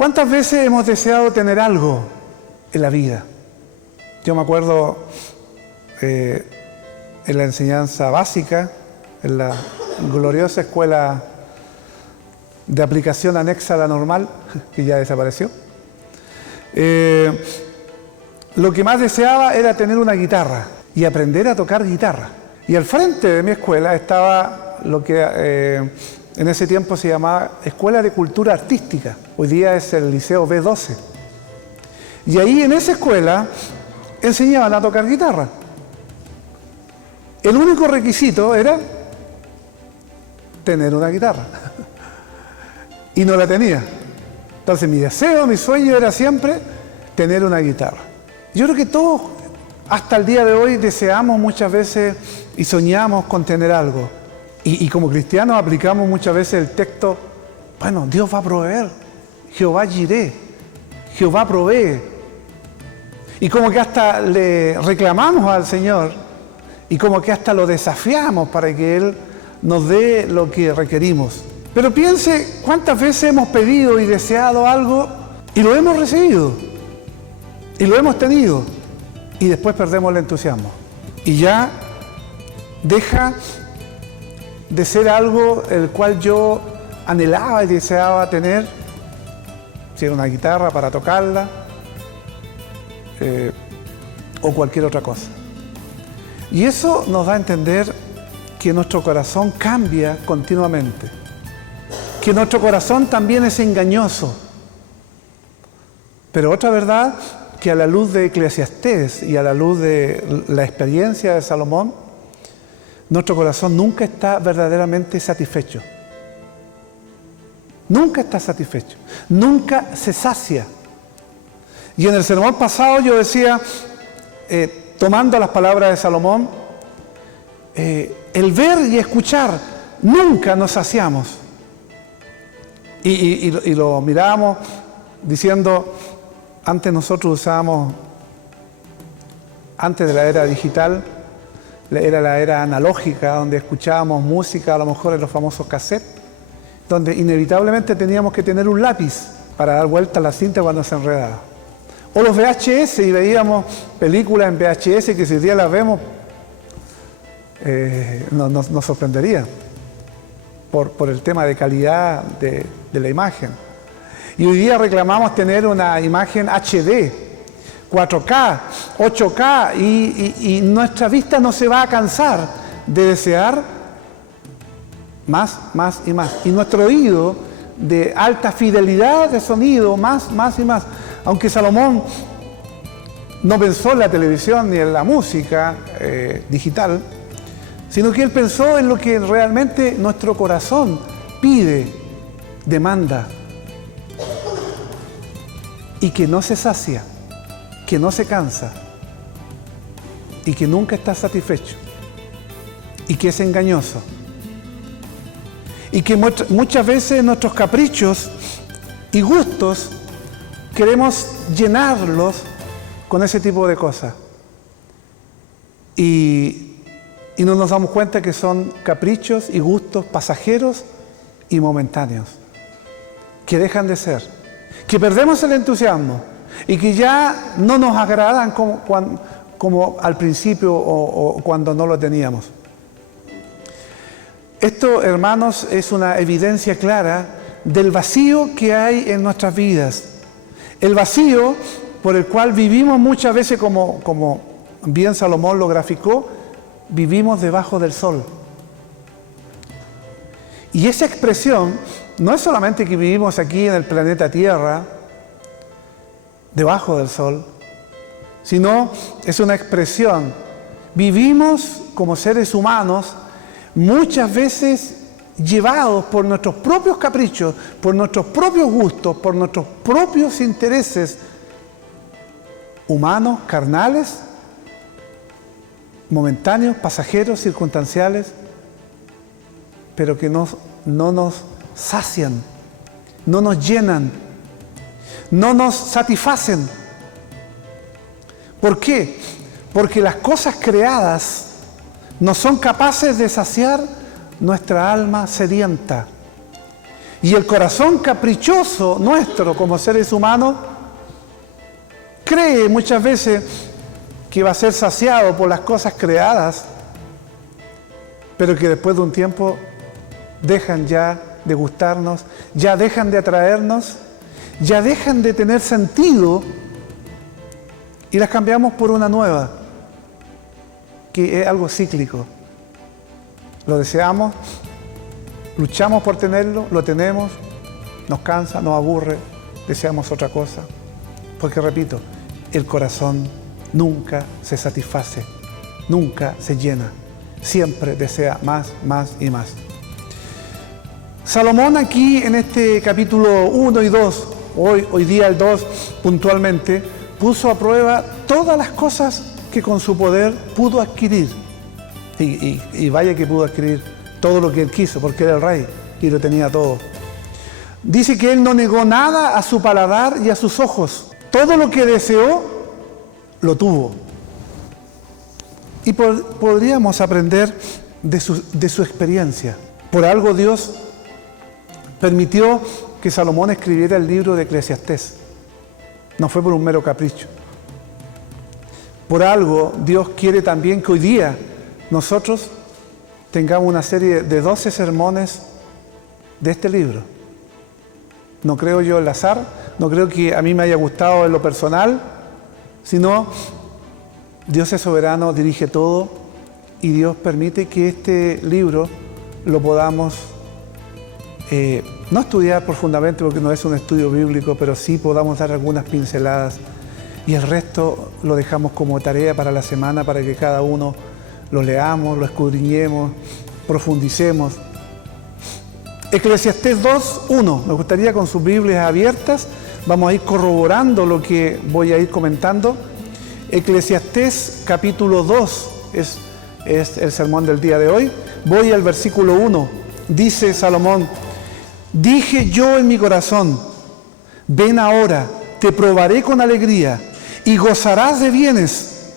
¿Cuántas veces hemos deseado tener algo en la vida? Yo me acuerdo en la enseñanza básica, en la gloriosa escuela de aplicación anexa a la normal, que ya desapareció, lo que más deseaba era tener una guitarra y aprender a tocar guitarra. Y al frente de mi escuela estaba lo que en ese tiempo se llamaba Escuela de Cultura Artística. Hoy día es el Liceo B12. Y ahí en esa escuela enseñaban a tocar guitarra. El único requisito era tener una guitarra. Y no la tenía. Entonces mi deseo, mi sueño era siempre tener una guitarra. Yo creo que todos hasta el día de hoy deseamos muchas veces y soñamos con tener algo. Y como cristianos aplicamos muchas veces el texto, bueno, Dios va a proveer, Jehová Jireh, Jehová provee. Y como que hasta le reclamamos al Señor y como que hasta lo desafiamos para que Él nos dé lo que requerimos. Pero piense cuántas veces hemos pedido y deseado algo y lo hemos recibido y lo hemos tenido y después perdemos el entusiasmo y ya deja de ser algo el cual yo anhelaba y deseaba tener, si era una guitarra para tocarla o cualquier otra cosa. Y eso nos da a entender que nuestro corazón cambia continuamente, que nuestro corazón también es engañoso. Pero otra verdad, que a la luz de Eclesiastés y a la luz de la experiencia de Salomón, nuestro corazón nunca está verdaderamente satisfecho. Nunca está satisfecho. Nunca se sacia. Y en el sermón pasado yo decía, tomando las palabras de Salomón, el ver y escuchar, nunca nos saciamos. Y lo mirábamos diciendo, antes nosotros usábamos, antes de la era digital, era la era analógica, donde escuchábamos música, a lo mejor en los famosos cassettes, donde inevitablemente teníamos que tener un lápiz para dar vuelta a la cinta cuando se enredaba. O los VHS, y veíamos películas en VHS que si hoy día las vemos, nos sorprendería por el tema de calidad de la imagen. Y hoy día reclamamos tener una imagen HD, 4K, 8K, y nuestra vista no se va a cansar de desear más y más. Y nuestro oído de alta fidelidad de sonido, más y más. Aunque Salomón no pensó en la televisión ni en la música digital, sino que él pensó en lo que realmente nuestro corazón pide, demanda, y que no se sacia, que no se cansa y que nunca está satisfecho y que es engañoso y que muchas veces nuestros caprichos y gustos queremos llenarlos con ese tipo de cosas y no nos damos cuenta que son caprichos y gustos pasajeros y momentáneos, que dejan de ser, que perdemos el entusiasmo y que ya no nos agradan como al principio o cuando no lo teníamos. Esto, hermanos, es una evidencia clara del vacío que hay en nuestras vidas. El vacío por el cual vivimos muchas veces, como bien Salomón lo graficó, vivimos debajo del sol. Y esa expresión no es solamente que vivimos aquí en el planeta Tierra, debajo del sol, sino es una expresión. Vivimos como seres humanos muchas veces llevados por nuestros propios caprichos, por nuestros propios gustos, por nuestros propios intereses humanos, carnales, momentáneos, pasajeros, circunstanciales, pero que no nos sacian, no nos llenan, no nos satisfacen. ¿Por qué? Porque las cosas creadas no son capaces de saciar nuestra alma sedienta. Y el corazón caprichoso nuestro como seres humanos cree muchas veces que va a ser saciado por las cosas creadas, pero que después de un tiempo dejan ya de gustarnos, ya dejan de atraernos, ya dejan de tener sentido y las cambiamos por una nueva, que es algo cíclico. Lo deseamos, luchamos por tenerlo, lo tenemos, nos cansa, nos aburre, deseamos otra cosa. Porque repito, el corazón nunca se satisface, nunca se llena, siempre desea más, más y más. Salomón aquí en este capítulo 1 y 2, hoy día el 2 puntualmente, puso a prueba todas las cosas que con su poder pudo adquirir. Y vaya que pudo adquirir todo lo que él quiso, porque era el rey y lo tenía todo. Dice que él no negó nada a su paladar y a sus ojos. Todo lo que deseó, lo tuvo. Y podríamos aprender de su experiencia. Por algo Dios permitió que Salomón escribiera el libro de Eclesiastés. No fue por un mero capricho. Por algo Dios quiere también que hoy día nosotros tengamos una serie de 12 sermones de este libro. No creo yo el azar, no creo que a mí me haya gustado en lo personal, sino Dios es soberano, dirige todo y Dios permite que este libro lo podamos no estudiar profundamente porque no es un estudio bíblico, pero sí podamos dar algunas pinceladas y el resto lo dejamos como tarea para la semana para que cada uno lo leamos, lo escudriñemos, profundicemos. Eclesiastés 2:1, me gustaría con sus Biblias abiertas, vamos a ir corroborando lo que voy a ir comentando. Eclesiastés capítulo 2 es el sermón del día de hoy. Voy al versículo 1, dice Salomón: dije yo en mi corazón, ven ahora, te probaré con alegría y gozarás de bienes.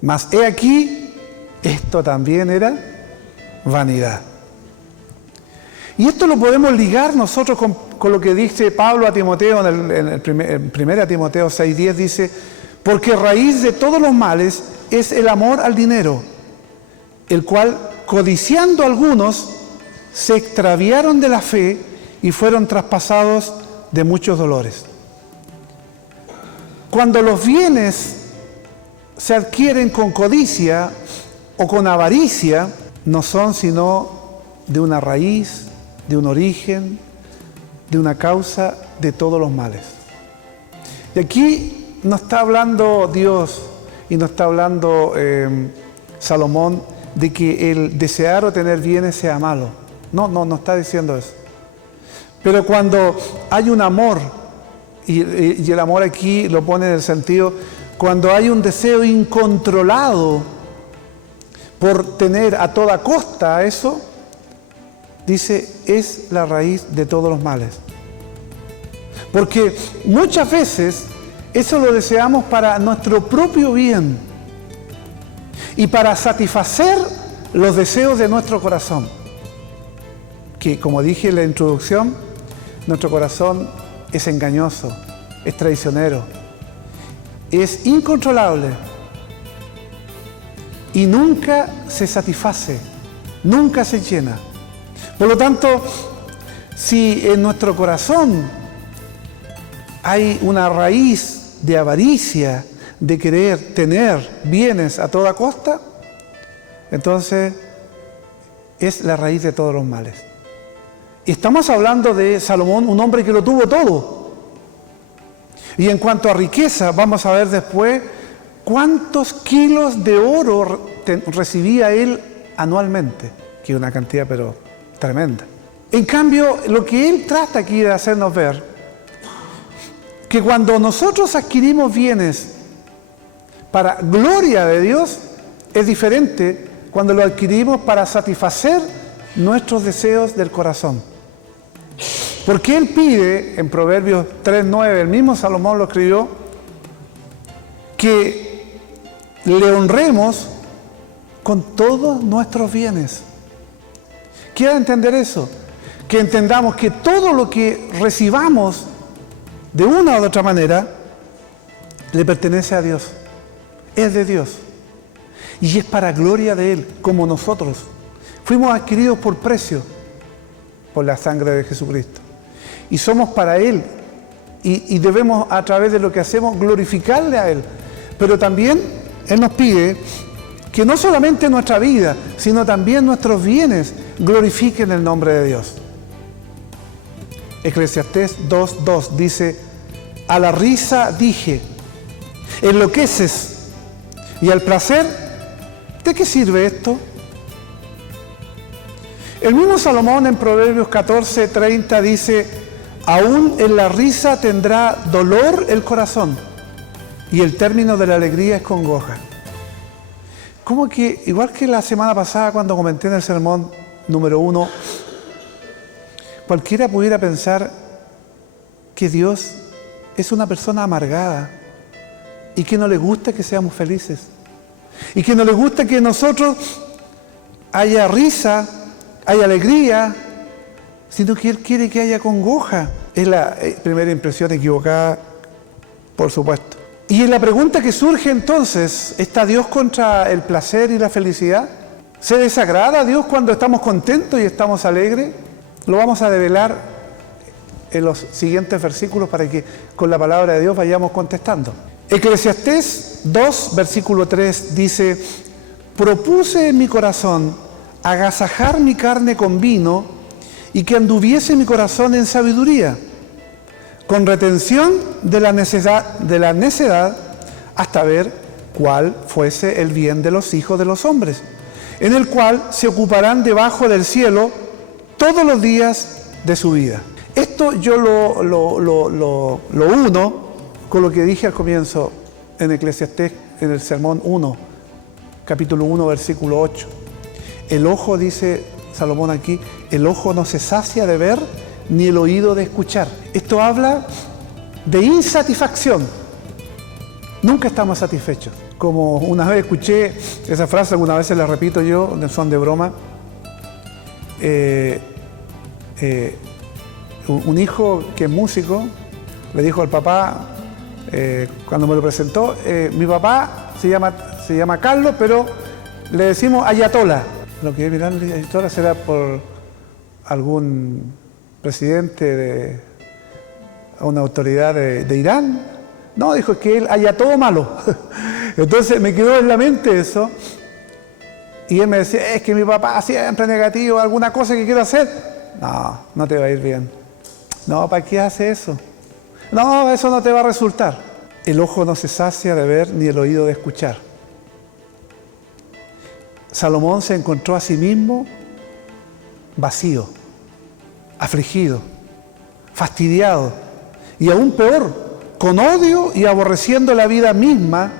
Mas he aquí, esto también era vanidad. Y esto lo podemos ligar nosotros con lo que dice Pablo a Timoteo en 1 Timoteo 6:10, dice: porque raíz de todos los males es el amor al dinero, el cual, codiciando algunos, se extraviaron de la fe y fueron traspasados de muchos dolores. Cuando los bienes se adquieren con codicia o con avaricia, no son sino de una raíz, de un origen, de una causa de todos los males. Y aquí no está hablando Dios y no está hablando Salomón de que el desear o tener bienes sea malo. No está diciendo eso. Pero cuando hay un amor, y el amor aquí lo pone en el sentido, cuando hay un deseo incontrolado por tener a toda costa eso, dice, es la raíz de todos los males. Porque muchas veces eso lo deseamos para nuestro propio bien y para satisfacer los deseos de nuestro corazón. Que, como dije en la introducción, nuestro corazón es engañoso, es traicionero, es incontrolable y nunca se satisface, nunca se llena. Por lo tanto, si en nuestro corazón hay una raíz de avaricia, de querer tener bienes a toda costa, entonces es la raíz de todos los males. Y estamos hablando de Salomón, un hombre que lo tuvo todo. Y en cuanto a riqueza, vamos a ver después cuántos kilos de oro recibía él anualmente, que es una cantidad pero tremenda. En cambio, lo que él trata aquí de hacernos ver, que cuando nosotros adquirimos bienes para gloria de Dios, es diferente cuando lo adquirimos para satisfacer nuestros deseos del corazón. Porque él pide, en Proverbios 3:9, el mismo Salomón lo escribió, que le honremos con todos nuestros bienes. ¿Quiere entender eso? que entendamos que todo lo que recibamos de una u otra manera le pertenece a Dios, es de Dios y es para gloria de Él, como nosotros. Fuimos adquiridos por precio, por la sangre de Jesucristo. Y somos para Él. Y debemos, a través de lo que hacemos, glorificarle a Él. Pero también Él nos pide que no solamente nuestra vida, sino también nuestros bienes glorifiquen el nombre de Dios. Eclesiastés 2:2 dice: a la risa dije, enloqueces, y al placer, ¿de qué sirve esto? El mismo Salomón en Proverbios 14:30 dice: aún en la risa tendrá dolor el corazón, y el término de la alegría es congoja. Como que, igual que la semana pasada cuando comenté en el sermón número 1, cualquiera pudiera pensar que Dios es una persona amargada y que no le gusta que seamos felices y que no le gusta que nosotros haya risa, haya alegría, sino que Él quiere que haya congoja. Es la primera impresión equivocada, por supuesto. Y la pregunta que surge entonces, ¿está Dios contra el placer y la felicidad? ¿Se desagrada a Dios cuando estamos contentos y estamos alegres? Lo vamos a develar en los siguientes versículos para que con la palabra de Dios vayamos contestando. Eclesiastés 2, versículo 3 dice: propuse en mi corazón agasajar mi carne con vino y que anduviese mi corazón en sabiduría, con retención de la necedad hasta ver cuál fuese el bien de los hijos de los hombres, en el cual se ocuparán debajo del cielo todos los días de su vida. Esto yo lo uno con lo que dije al comienzo en Eclesiastés, en el sermón 1, capítulo 1, versículo 8. El ojo, dice Salomón aquí, el ojo no se sacia de ver, ni el oído de escuchar. Esto habla de insatisfacción. Nunca estamos satisfechos. Como una vez escuché esa frase, algunas veces la repito yo, en son de broma. Un hijo que es músico le dijo al papá, cuando me lo presentó, mi papá se llama Carlos, pero le decimos Ayatollah. Lo que mirar Ayatollah será por algún presidente de una autoridad de Irán. No, dijo, es que él haya todo malo. Entonces me quedó en la mente eso. Y él me decía, es que mi papá siempre negativo, alguna cosa que quiero hacer. No, no te va a ir bien. No, ¿para qué hace eso? No, eso no te va a resultar. El ojo no se sacia de ver ni el oído de escuchar. Salomón se encontró a sí mismo vacío, afligido, fastidiado y aún peor, con odio y aborreciendo la vida misma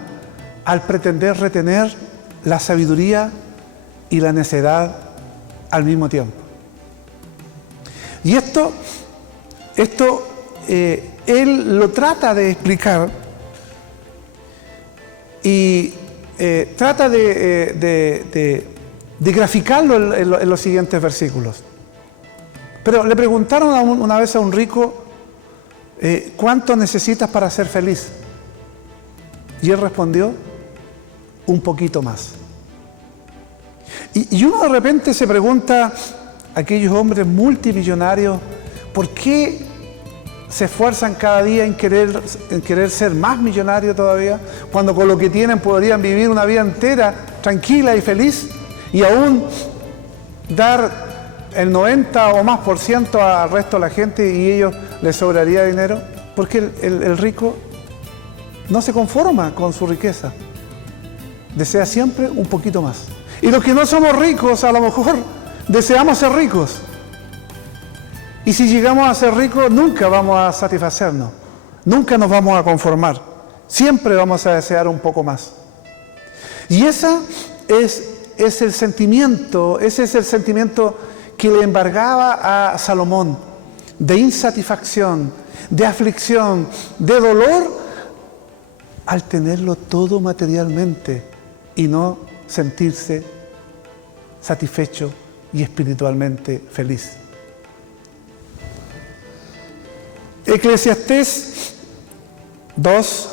al pretender retener la sabiduría y la necedad al mismo tiempo. Y esto él lo trata de explicar y trata de graficarlo en los siguientes versículos. Pero le preguntaron una vez a un rico, ¿cuánto necesitas para ser feliz? Y él respondió, un poquito más. Y uno de repente se pregunta, aquellos hombres multimillonarios, ¿por qué se esfuerzan cada día en querer ser más millonarios todavía, cuando con lo que tienen podrían vivir una vida entera tranquila y feliz y aún dar el 90 o más por ciento al resto de la gente y ellos les sobraría dinero? Porque el rico no se conforma con su riqueza, desea siempre un poquito más. Y los que no somos ricos, a lo mejor deseamos ser ricos. Y si llegamos a ser ricos, nunca vamos a satisfacernos, nunca nos vamos a conformar, siempre vamos a desear un poco más. Y ese es el sentimiento que le embargaba a Salomón, de insatisfacción, de aflicción, de dolor, al tenerlo todo materialmente y no sentirse satisfecho y espiritualmente feliz. Eclesiastés 2,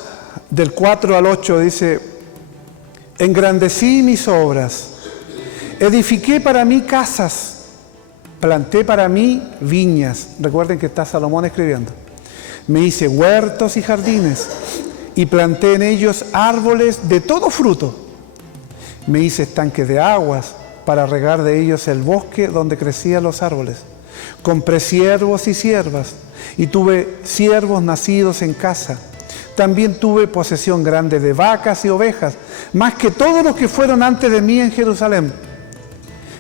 del 4 al 8 dice: engrandecí mis obras, edifiqué para mí casas, planté para mí viñas. Recuerden que está Salomón escribiendo. Me hice huertos y jardines y planté en ellos árboles de todo fruto. Me hice estanques de aguas para regar de ellos el bosque donde crecían los árboles. Compré siervos y siervas y tuve siervos nacidos en casa. También tuve posesión grande de vacas y ovejas, más que todos los que fueron antes de mí en Jerusalén.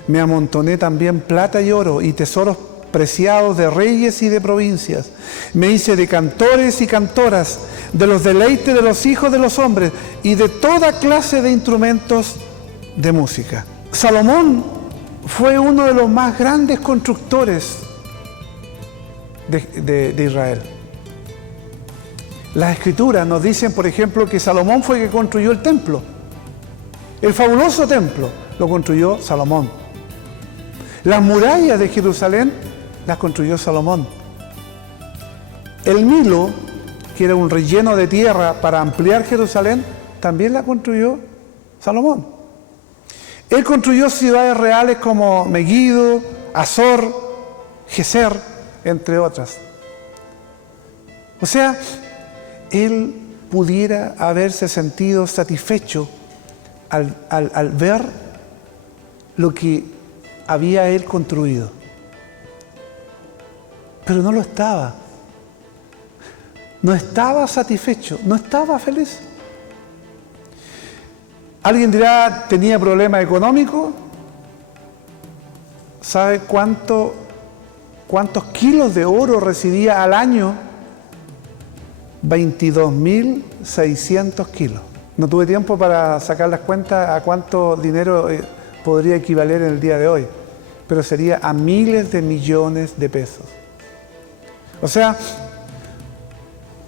Me amontoné también plata y oro y tesoros preciados de reyes y de provincias. Me hice de cantores y cantoras, de los deleites de los hijos de los hombres y de toda clase de instrumentos de música. Salomón fue uno de los más grandes constructores de Israel. Las escrituras nos dicen, por ejemplo, que Salomón fue el que construyó el templo. El fabuloso templo lo construyó Salomón. Las murallas de Jerusalén las construyó Salomón. El Nilo, que era un relleno de tierra para ampliar Jerusalén, también la construyó Salomón. Él construyó ciudades reales como Megiddo, Azor, Geser, entre otras. O sea, él pudiera haberse sentido satisfecho al ver lo que había él construido. Pero no lo estaba. No estaba satisfecho, no estaba feliz. Alguien dirá, ¿tenía problemas económicos? ¿Sabe cuántos kilos de oro recibía al año? 22.600 kilos. No tuve tiempo para sacar las cuentas a cuánto dinero podría equivaler en el día de hoy, pero sería a miles de millones de pesos. O sea,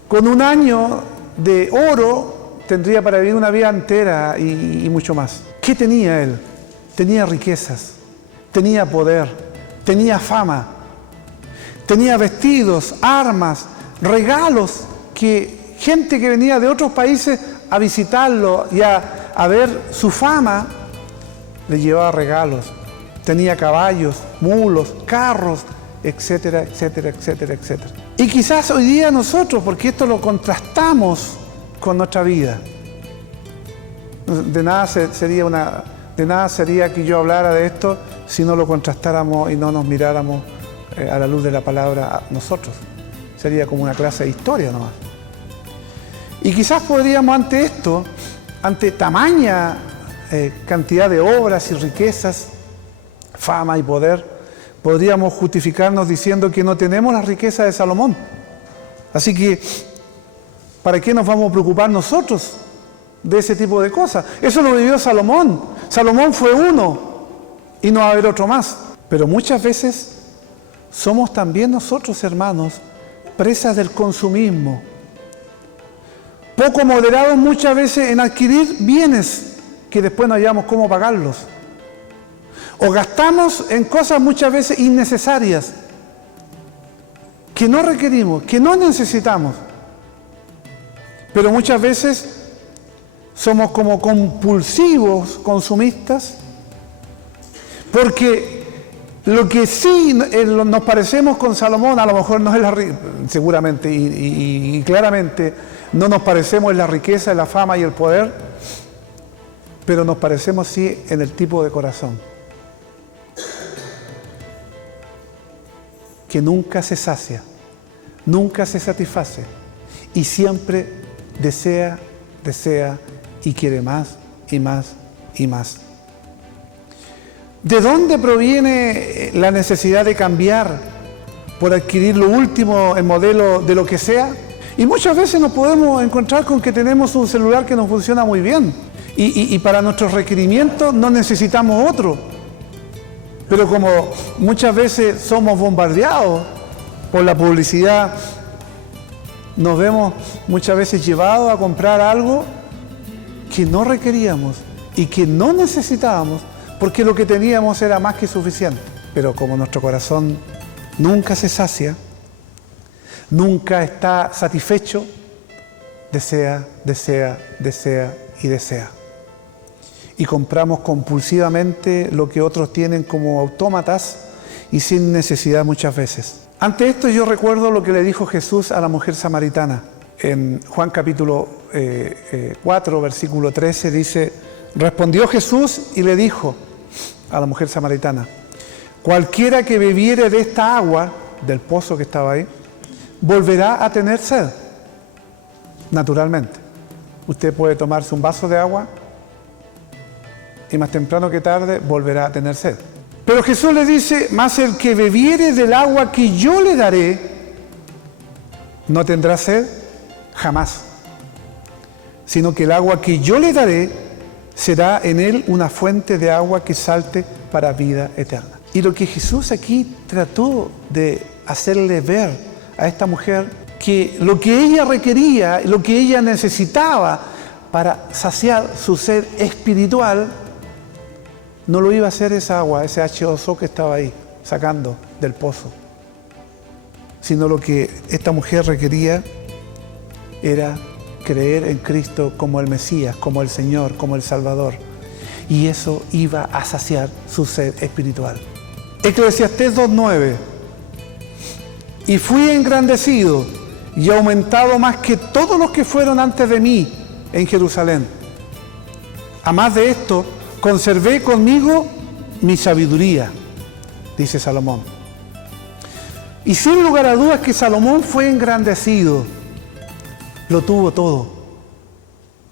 con un año de oro tendría para vivir una vida entera y mucho más. ¿Qué tenía él? Tenía riquezas, tenía poder, tenía fama, tenía vestidos, armas, regalos, que gente que venía de otros países a visitarlo y a ver su fama, le llevaba regalos. Tenía caballos, mulos, carros, etcétera, etcétera, etcétera, etcétera. Y quizás hoy día nosotros, porque esto lo contrastamos con nuestra vida, de nada sería que yo hablara de esto si no lo contrastáramos y no nos miráramos a la luz de la palabra nosotros. Sería como una clase de historia nomás. Y quizás podríamos ante esto, ante tamaña cantidad de obras y riquezas, fama y poder, podríamos justificarnos diciendo que no tenemos la riqueza de Salomón. Así que, ¿para qué nos vamos a preocupar nosotros de ese tipo de cosas? Eso lo vivió Salomón. Salomón fue uno y no va a haber otro más. Pero muchas veces somos también nosotros, hermanos, presas del consumismo. Poco moderados muchas veces en adquirir bienes que después no hayamos cómo pagarlos. O gastamos en cosas muchas veces innecesarias, que no requerimos, que no necesitamos. Pero muchas veces somos como compulsivos consumistas, porque lo que sí nos parecemos con Salomón, a lo mejor no es seguramente y claramente no nos parecemos en la riqueza, en la fama y el poder, pero nos parecemos sí en el tipo de corazón, que nunca se sacia, nunca se satisface y siempre desea y quiere más y más y más. ¿De dónde proviene la necesidad de cambiar por adquirir lo último en modelo de lo que sea? Y muchas veces nos podemos encontrar con que tenemos un celular que nos funciona muy bien y para nuestros requerimientos no necesitamos otro. Pero como muchas veces somos bombardeados por la publicidad, nos vemos muchas veces llevados a comprar algo que no requeríamos y que no necesitábamos, porque lo que teníamos era más que suficiente. Pero como nuestro corazón nunca se sacia, Nunca está satisfecho, desea, desea, desea y desea. Y compramos compulsivamente lo que otros tienen como autómatas y sin necesidad muchas veces. Ante esto yo recuerdo lo que le dijo Jesús a la mujer samaritana. En Juan capítulo 4, versículo 13 dice, respondió Jesús y le dijo a la mujer samaritana, cualquiera que bebiere de esta agua, del pozo que estaba ahí, volverá a tener sed, naturalmente. Usted puede tomarse un vaso de agua y más temprano que tarde volverá a tener sed. Pero Jesús le dice, mas el que bebiere del agua que yo le daré, no tendrá sed jamás, sino que el agua que yo le daré será en él una fuente de agua que salte para vida eterna. Y lo que Jesús aquí trató de hacerle ver a esta mujer, que lo que ella requería, lo que ella necesitaba para saciar su sed espiritual, no lo iba a hacer esa agua, ese H2O que estaba ahí, sacando del pozo. Sino lo que esta mujer requería era creer en Cristo como el Mesías, como el Señor, como el Salvador. Y eso iba a saciar su sed espiritual. Eclesiastés 2:9. Y fui engrandecido y aumentado más que todos los que fueron antes de mí en Jerusalén. A más de esto, conservé conmigo mi sabiduría, dice Salomón. Y sin lugar a dudas que Salomón fue engrandecido. Lo tuvo todo,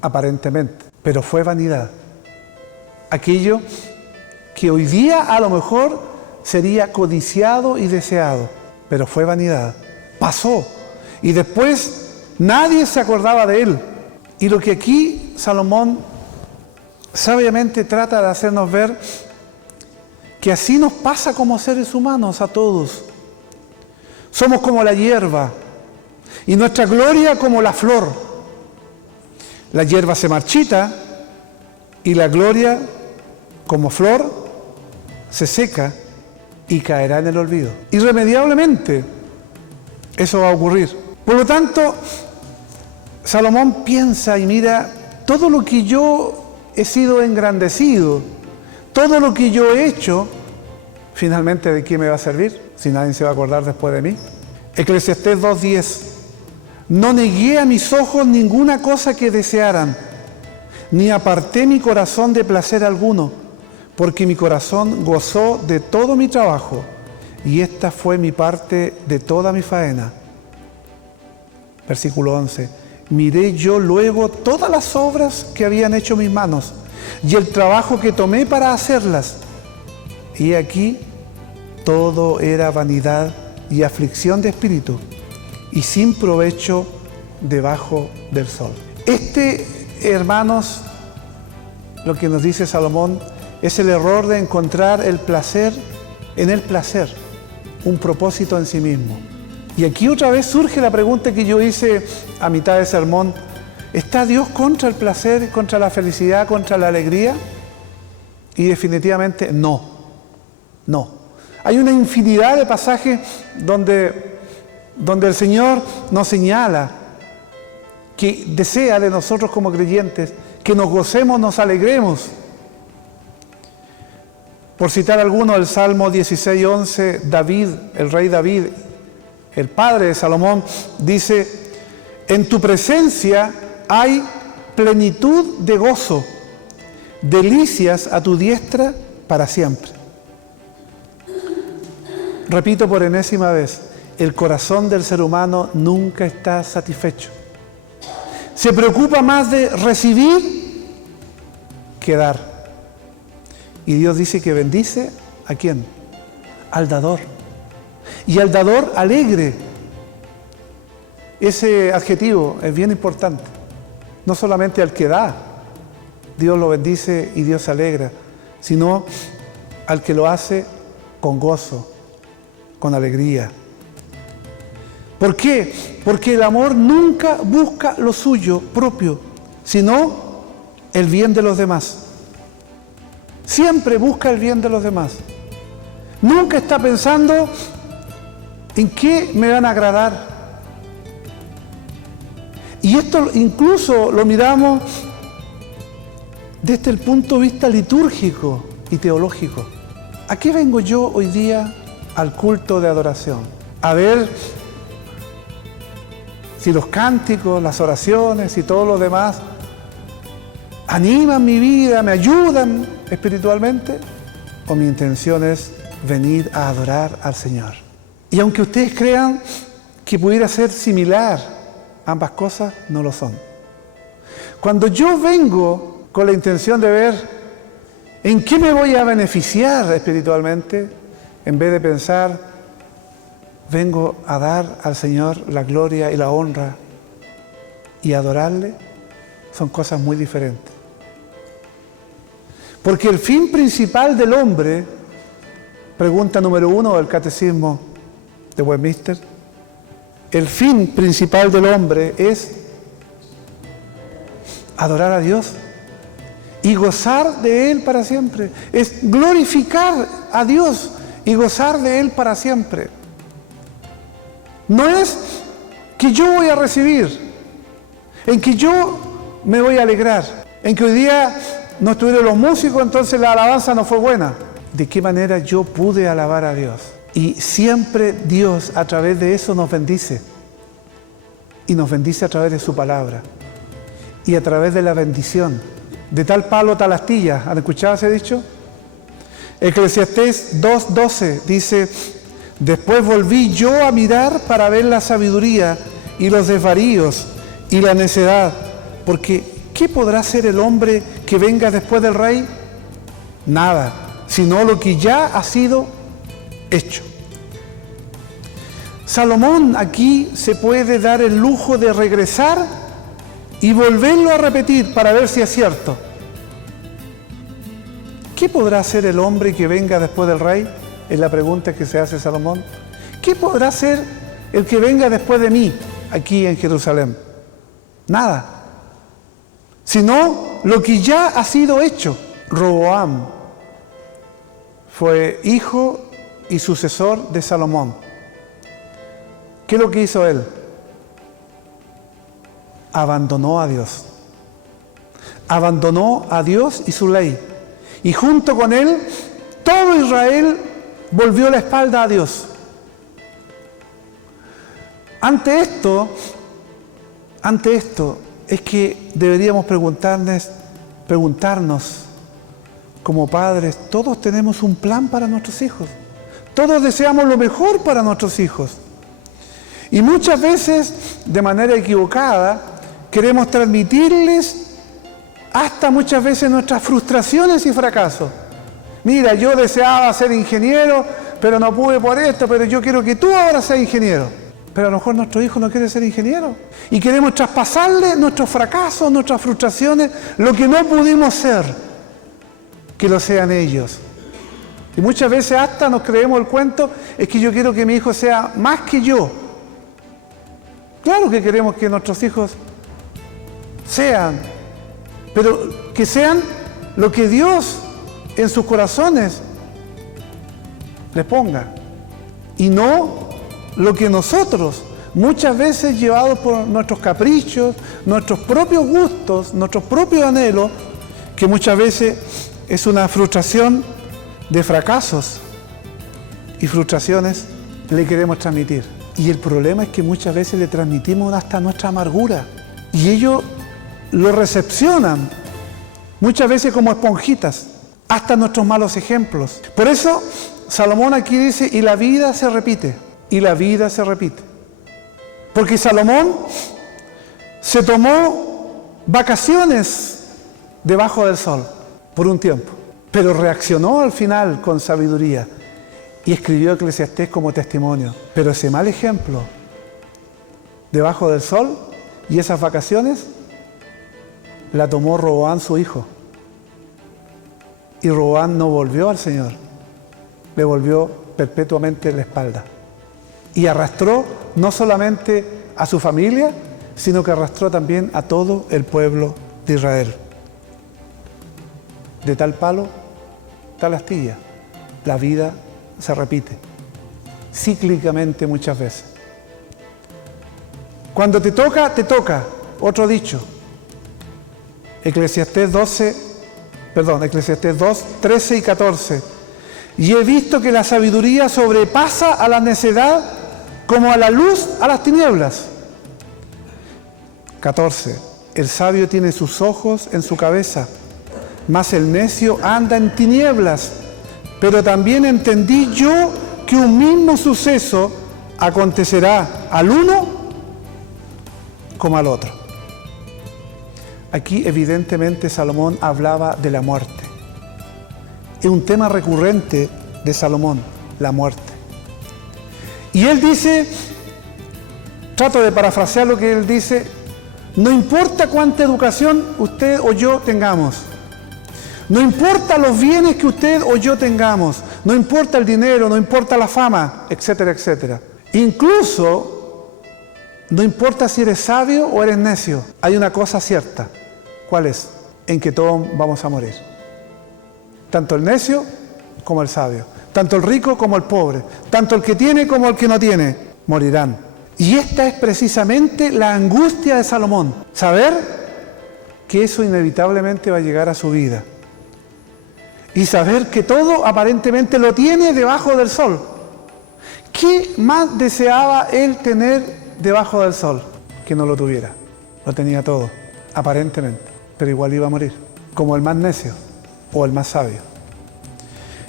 aparentemente, pero fue vanidad. Aquello que hoy día a lo mejor sería codiciado y deseado, pero fue vanidad. Pasó y después nadie se acordaba de él. Y lo que aquí Salomón sabiamente trata de hacernos ver, que así nos pasa como seres humanos a todos. Somos como la hierba y nuestra gloria como la flor. La hierba se marchita y la gloria como flor se seca y caerá en el olvido. Irremediablemente eso va a ocurrir. Por lo tanto, Salomón piensa y mira, todo lo que yo he sido engrandecido, todo lo que yo he hecho, finalmente ¿de qué me va a servir? Si nadie se va a acordar después de mí. Eclesiastés 2:10. No negué a mis ojos ninguna cosa que desearan, ni aparté mi corazón de placer alguno, porque mi corazón gozó de todo mi trabajo, y esta fue mi parte de toda mi faena. Versículo 11. Miré yo luego todas las obras que habían hecho mis manos, y el trabajo que tomé para hacerlas. Y aquí todo era vanidad y aflicción de espíritu, y sin provecho debajo del sol. Hermanos, lo que nos dice Salomón, es el error de encontrar el placer en el placer, un propósito en sí mismo. Y aquí otra vez surge la pregunta que yo hice a mitad de sermón: ¿está Dios contra el placer, contra la felicidad, contra la alegría? Y definitivamente no. Hay una infinidad de pasajes donde el Señor nos señala que desea de nosotros como creyentes que nos gocemos, nos alegremos. Por citar alguno, el Salmo 16:11, David, el rey David, el padre de Salomón, dice: en tu presencia hay plenitud de gozo, delicias a tu diestra para siempre. Repito por enésima vez, el corazón del ser humano nunca está satisfecho. Se preocupa más de recibir que dar. Y Dios dice que bendice ¿a quién? Al dador. Y al dador alegre. Ese adjetivo es bien importante. No solamente al que da, Dios lo bendice y Dios se alegra, sino al que lo hace con gozo, con alegría. ¿Por qué? Porque el amor nunca busca lo suyo propio, sino el bien de los demás. Siempre busca el bien de los demás. Nunca está pensando en qué me van a agradar, Y esto incluso lo miramos desde el punto de vista litúrgico y teológico. ¿A qué vengo yo hoy día al culto de adoración? A ver si los cánticos, las oraciones y todo lo demás animan mi vida, me ayudan espiritualmente, o mi intención es venir a adorar al Señor. Y aunque ustedes crean que pudiera ser similar, ambas cosas no lo son. Cuando yo vengo con la intención de ver en qué me voy a beneficiar espiritualmente, en vez de pensar, vengo a dar al Señor la gloria y la honra y adorarle, son cosas muy diferentes. Porque el fin principal del hombre, pregunta número 1 del Catecismo de Westminster, el fin principal del hombre es adorar a Dios y gozar de Él para siempre. Es glorificar a Dios y gozar de Él para siempre. No es que yo voy a recibir, en que yo me voy a alegrar, en que hoy día no estuvieron los músicos, entonces la alabanza no fue buena. ¿De qué manera yo pude alabar a Dios? Y siempre Dios a través de eso nos bendice. Y nos bendice a través de su palabra. Y a través de la bendición. De tal palo, tal astilla. ¿Han escuchado ese dicho? Eclesiastés 2:12 dice: después volví yo a mirar para ver la sabiduría y los desvaríos y la necedad. Porque ¿qué podrá hacer el hombre que venga después del rey? Nada, sino lo que ya ha sido hecho. Salomón aquí se puede dar el lujo de regresar y volverlo a repetir para ver si es cierto. ¿Qué podrá hacer el hombre que venga después del rey? Es la pregunta que se hace Salomón. ¿Qué podrá hacer el que venga después de mí aquí en Jerusalén? Nada, sino lo que ya ha sido hecho. Roboam fue hijo y sucesor de Salomón. ¿Qué es lo que hizo él? Abandonó a Dios. Abandonó a Dios y su ley. Y junto con él, todo Israel volvió la espalda a Dios. Ante esto es que deberíamos preguntarnos como padres, todos tenemos un plan para nuestros hijos. Todos deseamos lo mejor para nuestros hijos. Y muchas veces, de manera equivocada, queremos transmitirles hasta muchas veces nuestras frustraciones y fracasos. Mira, yo deseaba ser ingeniero, pero no pude por esto, pero yo quiero que tú ahora seas ingeniero. Pero a lo mejor nuestro hijo no quiere ser ingeniero. Y queremos traspasarle nuestros fracasos, nuestras frustraciones, lo que no pudimos ser, que lo sean ellos. Y muchas veces hasta nos creemos el cuento, es que yo quiero que mi hijo sea más que yo. Claro que queremos que nuestros hijos sean, pero que sean lo que Dios en sus corazones les ponga. Y no lo que nosotros, muchas veces llevados por nuestros caprichos, nuestros propios gustos, nuestros propios anhelos, que muchas veces es una frustración de fracasos y frustraciones, le queremos transmitir. Y el problema es que muchas veces le transmitimos hasta nuestra amargura. Y ellos lo recepcionan, muchas veces como esponjitas, hasta nuestros malos ejemplos. Por eso, Salomón aquí dice, y la vida se repite, y la vida se repite. Porque Salomón se tomó vacaciones debajo del sol por un tiempo, pero reaccionó al final con sabiduría y escribió Eclesiastés como testimonio. Pero ese mal ejemplo debajo del sol y esas vacaciones la tomó Roboam, su hijo. Y Roboam no volvió al Señor, le volvió perpetuamente la espalda. Y arrastró no solamente a su familia, sino que arrastró también a todo el pueblo de Israel. De tal palo, tal astilla. La vida se repite, cíclicamente muchas veces. Cuando te toca, Otro dicho, Eclesiastés 2, 13 y 14. Y he visto que la sabiduría sobrepasa a la necedad como a la luz a las tinieblas. 14. El sabio tiene sus ojos en su cabeza, mas el necio anda en tinieblas. Pero también entendí yo que un mismo suceso acontecerá al uno como al otro. Aquí evidentemente Salomón hablaba de la muerte. Es un tema recurrente de Salomón, la muerte. Y él dice, trato de parafrasear lo que él dice, no importa cuánta educación usted o yo tengamos, no importa los bienes que usted o yo tengamos, no importa el dinero, no importa la fama, etcétera, etcétera. Incluso, no importa si eres sabio o eres necio, hay una cosa cierta. ¿Cuál es? En que todos vamos a morir. Tanto el necio como el sabio, tanto el rico como el pobre, tanto el que tiene como el que no tiene, morirán. Y esta es precisamente la angustia de Salomón, saber que eso inevitablemente va a llegar a su vida. Y saber que todo aparentemente lo tiene debajo del sol. ¿Qué más deseaba él tener debajo del sol? Que no lo tuviera. Lo tenía todo, aparentemente, pero igual iba a morir, como el más necio o el más sabio.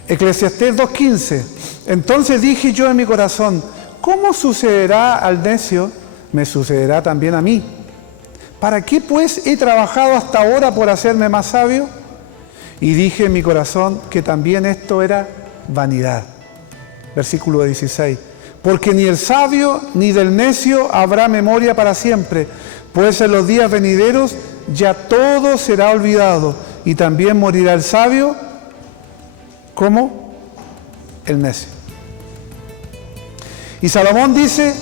Eclesiastés 2:15. Entonces dije yo en mi corazón, ¿cómo sucederá al necio? Me sucederá también a mí. ¿Para qué pues he trabajado hasta ahora por hacerme más sabio? Y dije en mi corazón que también esto era vanidad. Versículo 16. Porque ni el sabio ni del necio habrá memoria para siempre, pues en los días venideros ya todo será olvidado, y también morirá el sabio como el necio. Y Salomón dice,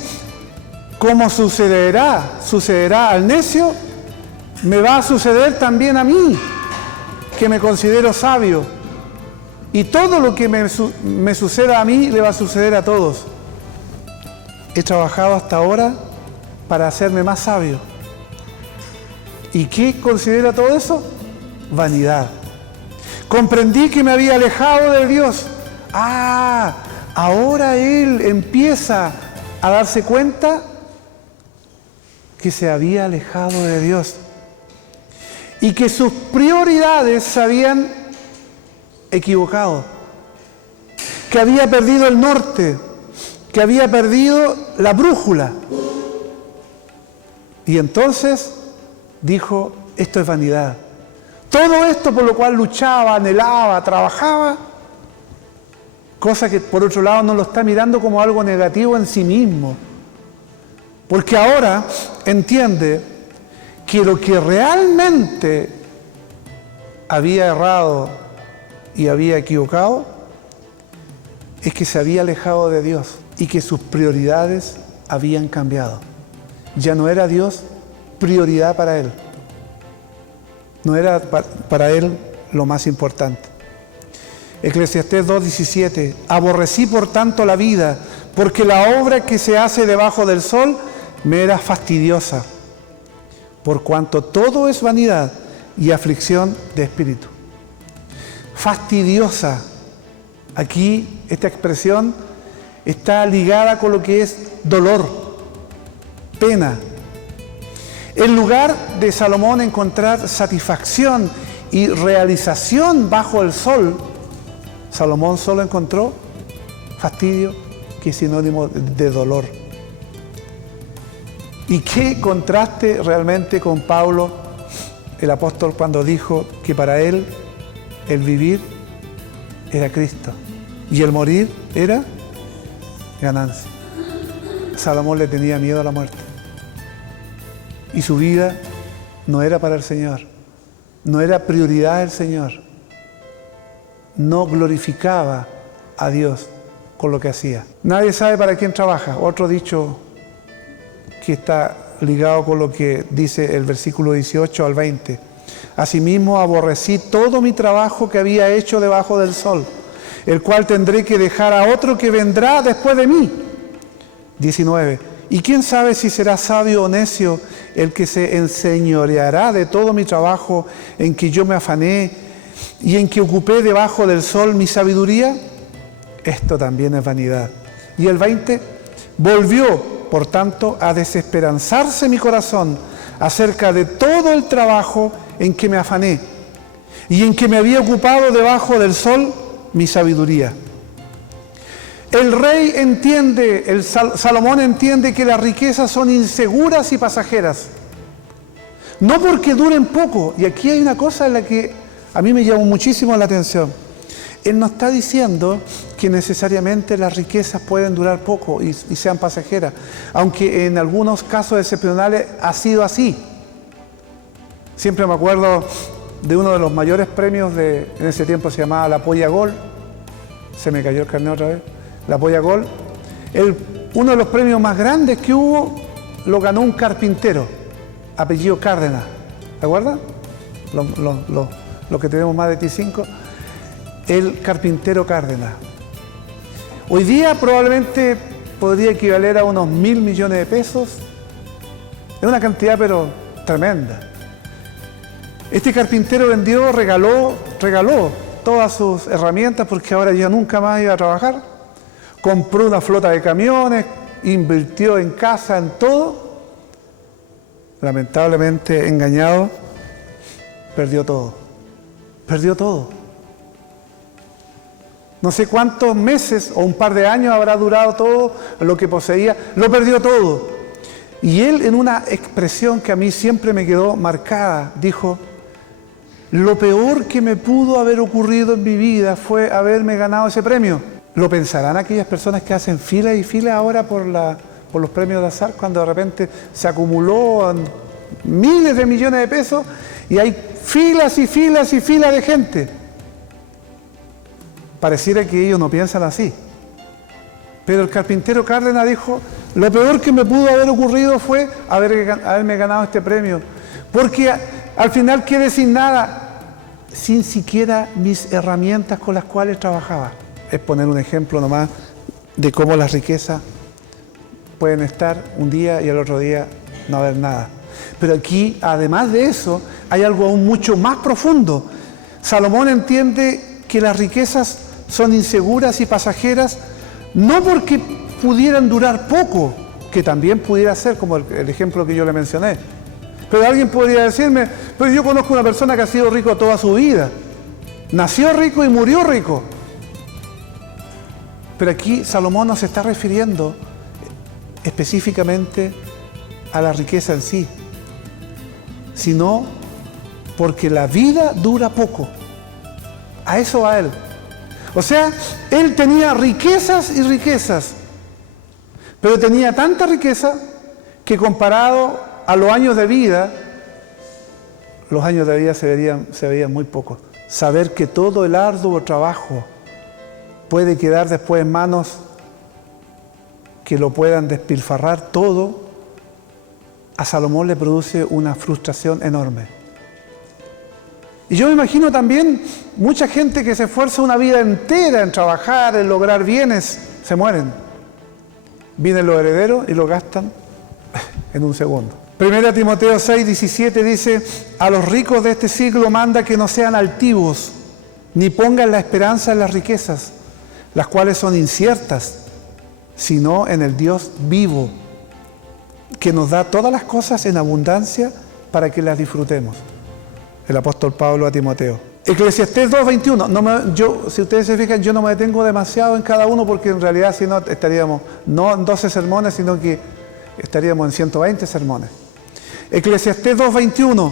como sucederá al necio, me va a suceder también a mí, que me considero sabio. Y todo lo que me suceda a mí, le va a suceder a todos. He trabajado hasta ahora para hacerme más sabio. ¿Y qué considera todo eso? Vanidad. Comprendí que me había alejado de Dios. Ahora él empieza a darse cuenta que se había alejado de Dios y que sus prioridades se habían equivocado, que había perdido el norte, que había perdido la brújula. Y entonces dijo, esto es vanidad. Todo esto por lo cual luchaba, anhelaba, trabajaba, cosa que por otro lado no lo está mirando como algo negativo en sí mismo, porque ahora entiende que lo que realmente había errado y había equivocado es que se había alejado de Dios y que sus prioridades habían cambiado. Ya no era Dios prioridad para él, no era para él lo más importante. Eclesiastés 2:17. Aborrecí por tanto la vida, porque la obra que se hace debajo del sol me era fastidiosa, por cuanto todo es vanidad y aflicción de espíritu. Fastidiosa. Aquí esta expresión está ligada con lo que es dolor, pena. En lugar de Salomón encontrar satisfacción y realización bajo el sol, Salomón solo encontró fastidio, que es sinónimo de dolor. Y qué contraste realmente con Pablo, el apóstol, cuando dijo que para él el vivir era Cristo y el morir era ganancia. Salomón le tenía miedo a la muerte. Y su vida no era para el Señor, no era prioridad del Señor. No glorificaba a Dios con lo que hacía. Nadie sabe para quién trabaja. Otro dicho que está ligado con lo que dice el versículo 18 al 20. Asimismo aborrecí todo mi trabajo que había hecho debajo del sol, el cual tendré que dejar a otro que vendrá después de mí. 19. ¿Y quién sabe si será sabio o necio el que se enseñoreará de todo mi trabajo en que yo me afané y en que ocupé debajo del sol mi sabiduría? Esto también es vanidad. Y el 20, volvió, por tanto, a desesperanzarse mi corazón acerca de todo el trabajo en que me afané y en que me había ocupado debajo del sol mi sabiduría. El rey entiende, Salomón entiende que las riquezas son inseguras y pasajeras. No porque duren poco. Y aquí hay una cosa en la que a mí me llamó muchísimo la atención. Él no está diciendo que necesariamente las riquezas pueden durar poco y sean pasajeras, aunque en algunos casos excepcionales ha sido así. Siempre me acuerdo de uno de los mayores premios en ese tiempo se llamaba la Polla Gol. Se me cayó el carnet otra vez. La Polla Gol. Uno de los premios más grandes que hubo lo ganó un carpintero, apellido Cárdenas. ¿Te acuerdas? Los que tenemos más de 25. El carpintero Cárdenas. Hoy día probablemente podría equivaler a unos 1.000 millones de pesos. Es una cantidad pero tremenda. Este carpintero regaló todas sus herramientas porque ahora ya nunca más iba a trabajar. Compró una flota de camiones, invirtió en casa, en todo. Lamentablemente engañado, perdió todo. Perdió todo. No sé cuántos meses o un par de años habrá durado todo lo que poseía. Lo perdió todo. Y él, en una expresión que a mí siempre me quedó marcada, dijo: lo peor que me pudo haber ocurrido en mi vida fue haberme ganado ese premio. ¿Lo pensarán aquellas personas que hacen fila y fila ahora por los premios de azar, cuando de repente se acumuló miles de millones de pesos y hay filas y filas y filas de gente? Pareciera que ellos no piensan así. Pero el carpintero Cárdenas dijo: lo peor que me pudo haber ocurrido fue haberme ganado este premio, porque al final quedé sin nada, sin siquiera mis herramientas con las cuales trabajaba. Es poner un ejemplo nomás de cómo las riquezas pueden estar un día y al otro día no haber nada. Pero aquí, además de eso, hay algo aún mucho más profundo. Salomón entiende que las riquezas son inseguras y pasajeras, no porque pudieran durar poco, que también pudiera ser, como el ejemplo que yo le mencioné. Pero alguien podría decirme: pero yo conozco una persona que ha sido rico toda su vida. Nació rico y murió rico. Pero aquí Salomón no se está refiriendo específicamente a la riqueza en sí, sino porque la vida dura poco. A eso va él. O sea, él tenía riquezas y riquezas, pero tenía tanta riqueza que comparado a los años de vida se veían muy pocos. Saber que todo el arduo trabajo puede quedar después en manos que lo puedan despilfarrar todo, a Salomón le produce una frustración enorme. Y yo me imagino también mucha gente que se esfuerza una vida entera en trabajar, en lograr bienes, se mueren. Vienen los herederos y lo gastan en un segundo. 1 Timoteo 6:17 dice: a los ricos de este siglo manda que no sean altivos, ni pongan la esperanza en las riquezas, las cuales son inciertas, sino en el Dios vivo, que nos da todas las cosas en abundancia para que las disfrutemos. El apóstol Pablo a Timoteo. Eclesiastés 2:21. Yo, si ustedes se fijan, yo no me detengo demasiado en cada uno, porque en realidad si no estaríamos no en 12 sermones, sino que estaríamos en 120 sermones. Eclesiastés 2:21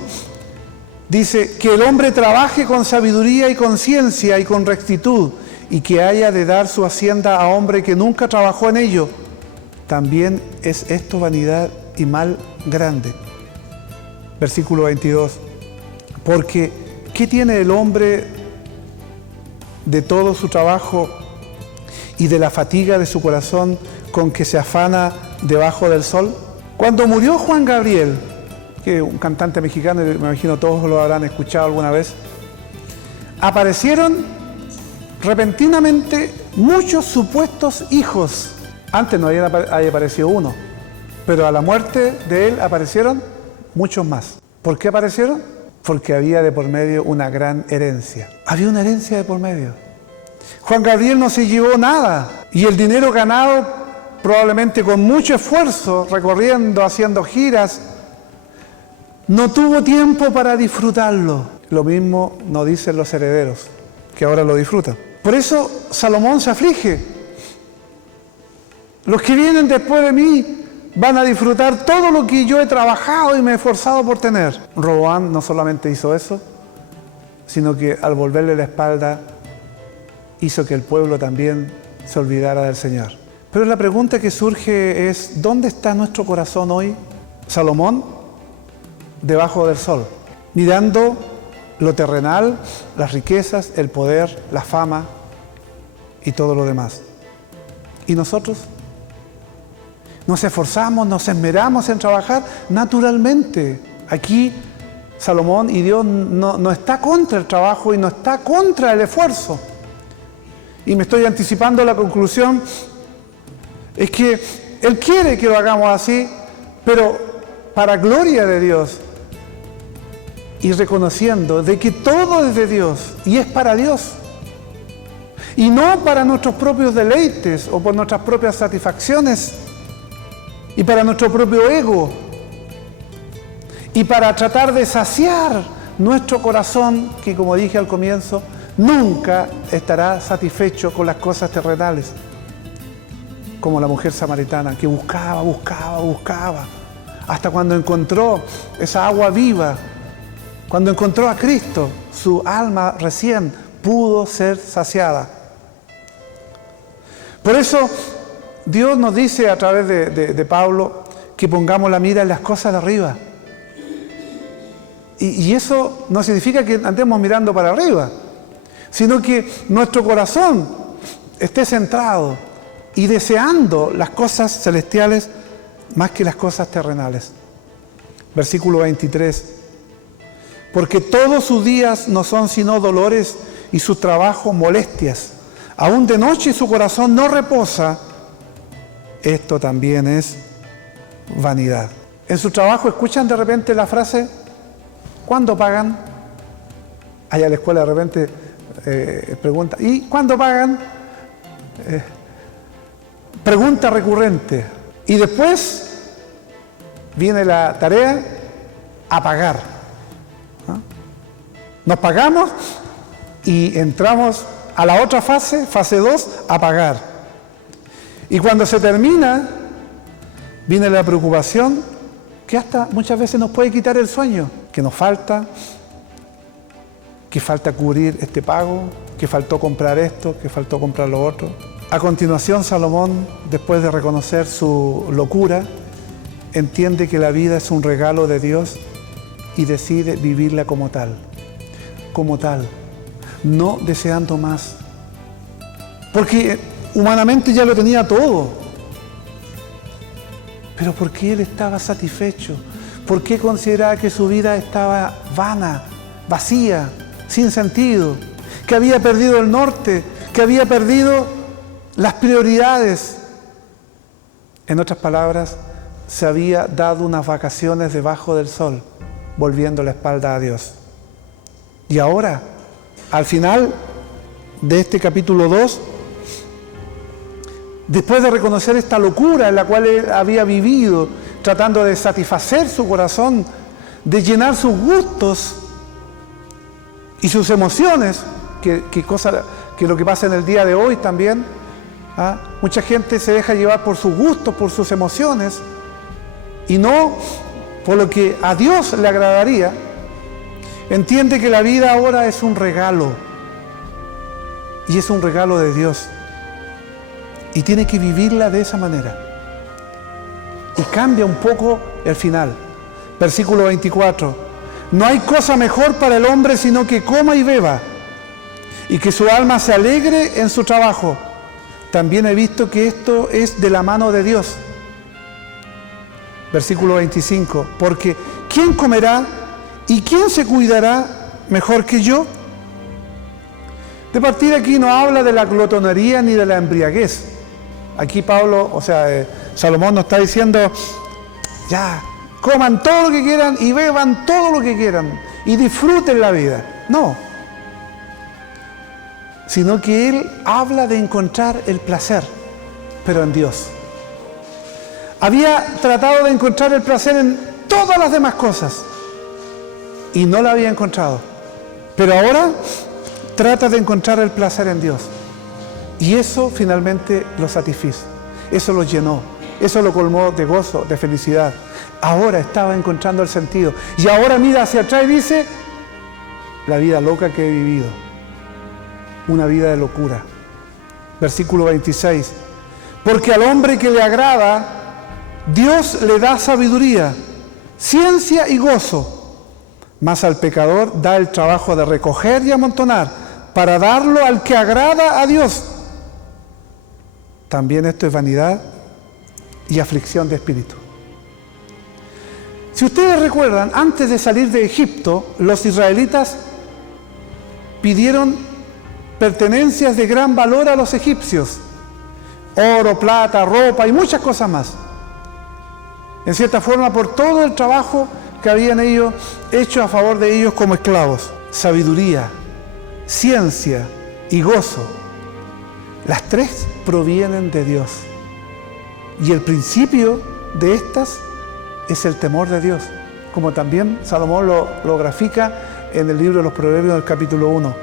dice: que el hombre trabaje con sabiduría y con ciencia y con rectitud, y que haya de dar su hacienda a hombre que nunca trabajó en ello. También es esto vanidad y mal grande. Versículo 22. Porque ¿qué tiene el hombre de todo su trabajo y de la fatiga de su corazón con que se afana debajo del sol? Cuando murió Juan Gabriel, que es un cantante mexicano, me imagino todos lo habrán escuchado alguna vez, aparecieron repentinamente muchos supuestos hijos. Antes no había aparecido uno, pero a la muerte de él aparecieron muchos más. ¿Por qué aparecieron? Porque había de por medio una gran herencia. Había una herencia de por medio. Juan Gabriel no se llevó nada, y el dinero ganado probablemente con mucho esfuerzo, recorriendo, haciendo giras, no tuvo tiempo para disfrutarlo. Lo mismo nos dicen los herederos, que ahora lo disfrutan. Por eso Salomón se aflige. Los que vienen después de mí van a disfrutar todo lo que yo he trabajado y me he esforzado por tener. Roboam no solamente hizo eso, sino que al volverle la espalda hizo que el pueblo también se olvidara del Señor. Pero la pregunta que surge es, ¿dónde está nuestro corazón hoy? Salomón, debajo del sol, mirando lo terrenal, las riquezas, el poder, la fama y todo lo demás. ¿Y nosotros? Nos esforzamos, nos esmeramos en trabajar naturalmente. Aquí Salomón y Dios no está contra el trabajo y no está contra el esfuerzo. Y me estoy anticipando la conclusión, es que Él quiere que lo hagamos así, pero para gloria de Dios y reconociendo de que todo es de Dios y es para Dios. Y no para nuestros propios deleites o por nuestras propias satisfacciones y para nuestro propio ego y para tratar de saciar nuestro corazón que, como dije al comienzo, nunca estará satisfecho con las cosas terrenales, como la mujer samaritana que buscaba, hasta cuando encontró esa agua viva, cuando encontró a Cristo, su alma recién pudo ser saciada. Por eso Dios nos dice a través de Pablo que pongamos la mira en las cosas de arriba. Y eso no significa que andemos mirando para arriba, sino que nuestro corazón esté centrado y deseando las cosas celestiales más que las cosas terrenales. Versículo 23. Porque todos sus días no son sino dolores y sus trabajos molestias. Aún de noche su corazón no reposa. Esto también es vanidad. En su trabajo escuchan de repente la frase, ¿cuándo pagan? Allá en la escuela de repente pregunta, ¿y cuándo pagan? Pregunta recurrente. Y después viene la tarea a pagar. Nos pagamos y entramos a la otra fase, fase 2, a pagar. Y cuando se termina, viene la preocupación que hasta muchas veces nos puede quitar el sueño, que nos falta, que falta cubrir este pago, que faltó comprar esto, que faltó comprar lo otro. A continuación, Salomón, después de reconocer su locura, entiende que la vida es un regalo de Dios y decide vivirla como tal, no deseando más. Porque humanamente ya lo tenía todo. Pero ¿por qué él estaba satisfecho? ¿Por qué consideraba que su vida estaba vana, vacía, sin sentido? Que había perdido el norte, que había perdido las prioridades. En otras palabras, se había dado unas vacaciones debajo del sol, volviendo la espalda a Dios. Y ahora, al final de este capítulo 2, después de reconocer esta locura en la cual él había vivido, tratando de satisfacer su corazón, de llenar sus gustos y sus emociones, que lo que pasa en el día de hoy también, mucha gente se deja llevar por sus gustos, por sus emociones, y no por lo que a Dios le agradaría. Entiende que la vida ahora es un regalo, y es un regalo de Dios, y tiene que vivirla de esa manera. Y cambia un poco el final. Versículo 24. No hay cosa mejor para el hombre sino que coma y beba, y que su alma se alegre en su trabajo. También he visto que esto es de la mano de Dios. Versículo 25. Porque ¿quién comerá y quién se cuidará mejor que yo? De partida aquí no habla de la glotonería ni de la embriaguez. Aquí Salomón nos está diciendo, Ya, coman todo lo que quieran y beban todo lo que quieran y disfruten la vida. No. Sino que Él habla de encontrar el placer, pero en Dios. Había tratado de encontrar el placer en todas las demás cosas y no lo había encontrado. Pero ahora trata de encontrar el placer en Dios. Y eso finalmente lo satisfizo. Eso lo llenó. Eso lo colmó de gozo, de felicidad. Ahora estaba encontrando el sentido. Y ahora mira hacia atrás y dice, la vida loca que he vivido. Una vida de locura. Versículo 26. Porque al hombre que le agrada, Dios le da sabiduría, ciencia y gozo. Mas al pecador da el trabajo de recoger y amontonar para darlo al que agrada a Dios. También esto es vanidad y aflicción de espíritu. Si ustedes recuerdan, antes de salir de Egipto, los israelitas pidieron pertenencias de gran valor a los egipcios. Oro, plata, ropa y muchas cosas más. En cierta forma, por todo el trabajo que habían ellos hecho a favor de ellos como esclavos. Sabiduría, ciencia y gozo. Las tres provienen de Dios. Y el principio de estas es el temor de Dios, como también Salomón lo grafica en el libro de los Proverbios del capítulo 1.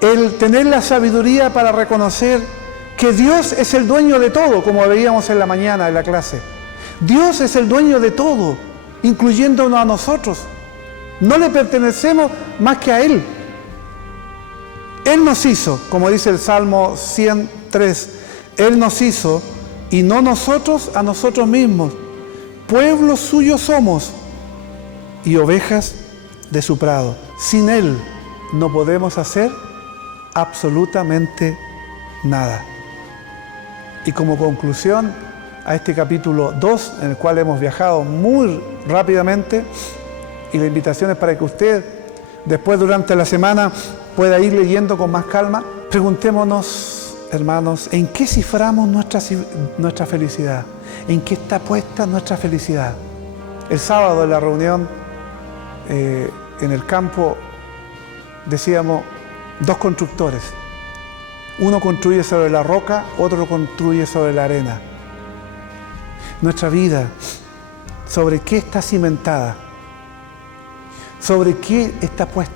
El tener la sabiduría para reconocer que Dios es el dueño de todo, como veíamos en la mañana en la clase. Dios es el dueño de todo, incluyéndonos a nosotros. No le pertenecemos más que a Él. Él nos hizo, como dice el Salmo 103, Él nos hizo y no nosotros a nosotros mismos. Pueblo suyo somos y ovejas de su prado. Sin Él no podemos hacer absolutamente nada. Y como conclusión a este capítulo 2, en el cual hemos viajado muy rápidamente, y la invitación es para que usted después durante la semana pueda ir leyendo con más calma, preguntémonos, hermanos, ¿en qué ciframos nuestra felicidad? ¿En qué está puesta nuestra felicidad? El sábado en la reunión en el campo decíamos, dos constructores. Uno construye sobre la roca, otro construye sobre la arena. Nuestra vida, ¿sobre qué está cimentada? ¿Sobre qué está puesta?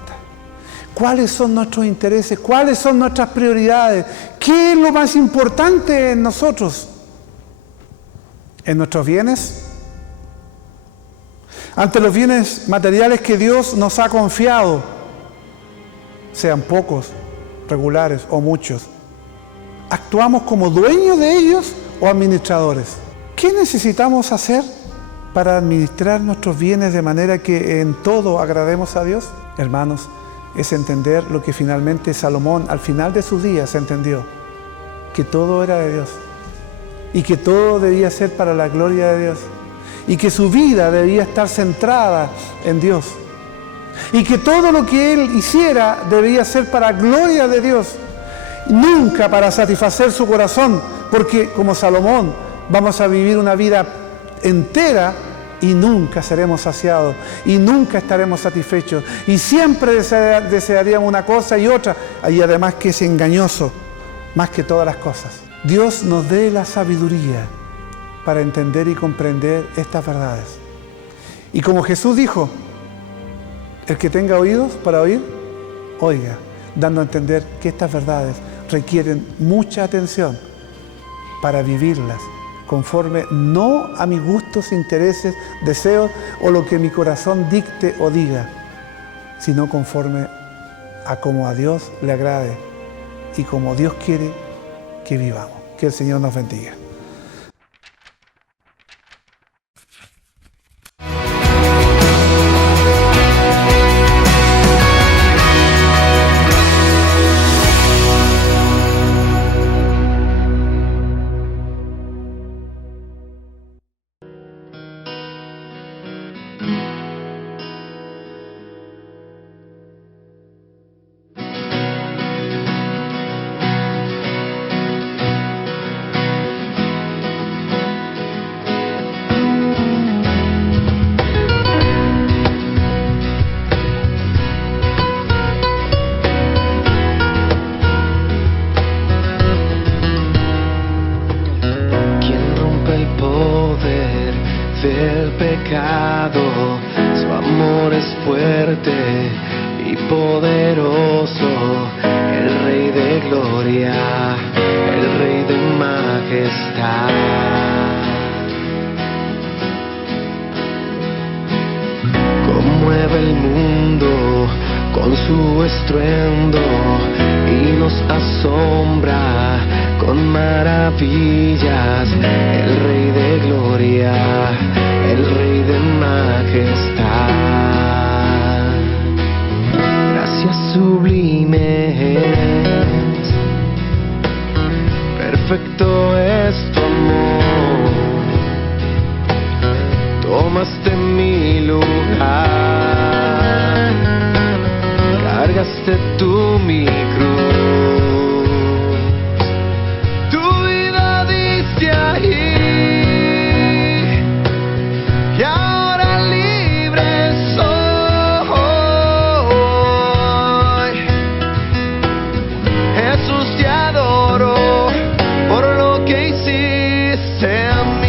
¿Cuáles son nuestros intereses? ¿Cuáles son nuestras prioridades? ¿Qué es lo más importante en nosotros? ¿En nuestros bienes? Ante los bienes materiales que Dios nos ha confiado, sean pocos, regulares o muchos, ¿actuamos como dueños de ellos o administradores? ¿Qué necesitamos hacer para administrar nuestros bienes de manera que en todo agrademos a Dios? Hermanos, es entender lo que finalmente Salomón al final de sus días entendió, que todo era de Dios y que todo debía ser para la gloria de Dios y que su vida debía estar centrada en Dios y que todo lo que él hiciera debía ser para gloria de Dios, nunca para satisfacer su corazón, porque como Salomón vamos a vivir una vida entera y nunca seremos saciados y nunca estaremos satisfechos y siempre desearíamos una cosa y otra, y además que es engañoso más que todas las cosas. Dios nos dé la sabiduría para entender y comprender estas verdades. Y como Jesús dijo, el que tenga oídos para oír, oiga, dando a entender que estas verdades requieren mucha atención para vivirlas conforme no a mis gustos, intereses, deseos o lo que mi corazón dicte o diga, sino conforme a como a Dios le agrade y como Dios quiere que vivamos. Que el Señor nos bendiga. pecado, su amor es fuerte y poderoso, el Rey de gloria, el Rey de majestad. Conmueve el mundo con su estruendo y nos asombra con maravillas, el Rey de gloria, el Rey de majestad. Gracias sublimes, perfecto es tu amor, tomaste mi lugar, cargaste tú mi cruz, tu vida diste ahí, y ahora libre soy. Jesús, te adoro por lo que hiciste a mí.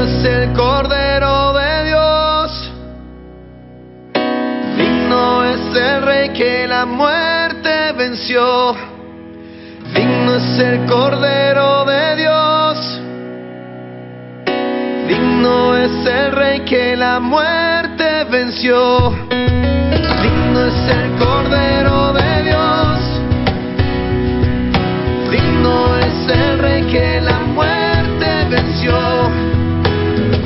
Es el Cordero de Dios, digno es el Rey que la muerte venció, digno es el Cordero de Dios, digno es el Rey que la muerte venció, digno es el Cordero de Dios, digno es el Rey que la muerte venció.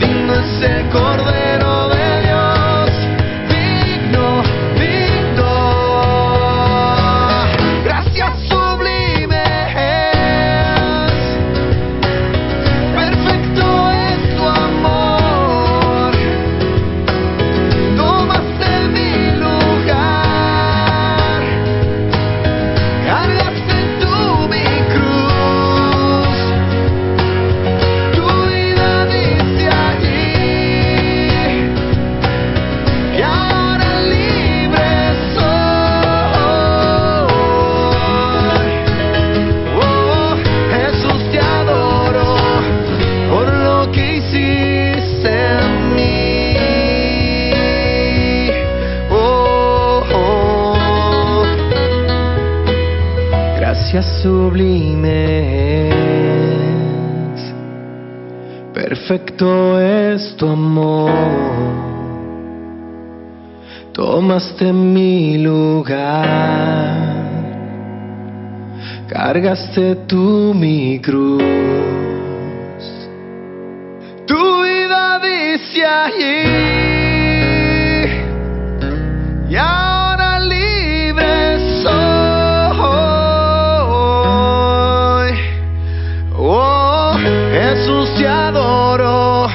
Digno es el Cordero de Dios, digno, digno. Gracias sublimes, perfecto es tu amor, tomaste mi lugar, cargaste tú mi cruz, tu vida diste allí. Sublimes, perfecto es tu amor, tomaste mi lugar, cargaste tú mi cruz, tu vida dice allí, y ahora libre soy. Jesús, te adoro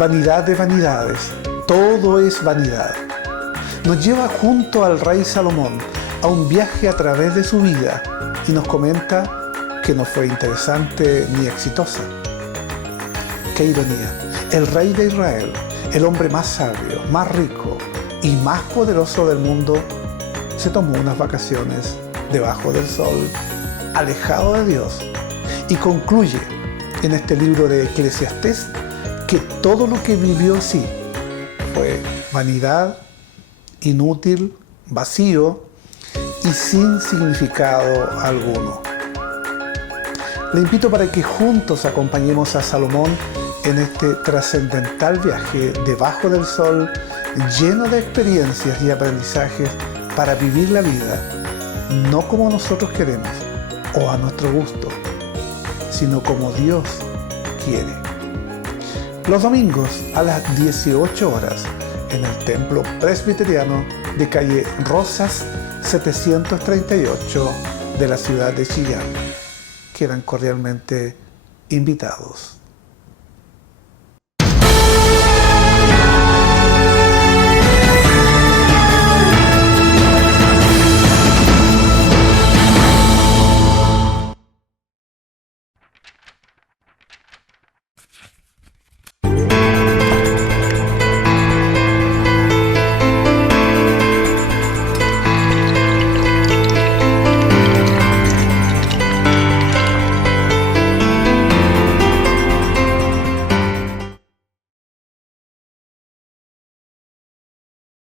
vanidad de vanidades, todo es vanidad. Nos lleva junto al rey Salomón a un viaje a través de su vida y nos comenta que no fue interesante ni exitosa. ¡Qué ironía! El rey de Israel, el hombre más sabio, más rico y más poderoso del mundo, se tomó unas vacaciones debajo del sol, alejado de Dios, y concluye en este libro de Eclesiastés que todo lo que vivió sí fue vanidad, inútil, vacío y sin significado alguno. Le invito para que juntos acompañemos a Salomón en este trascendental viaje debajo del sol, lleno de experiencias y aprendizajes para vivir la vida, no como nosotros queremos o a nuestro gusto, sino como Dios quiere. Los domingos a las 18 horas en el Templo Presbiteriano de calle Rosas 738 de la ciudad de Chillán. Quedan cordialmente invitados.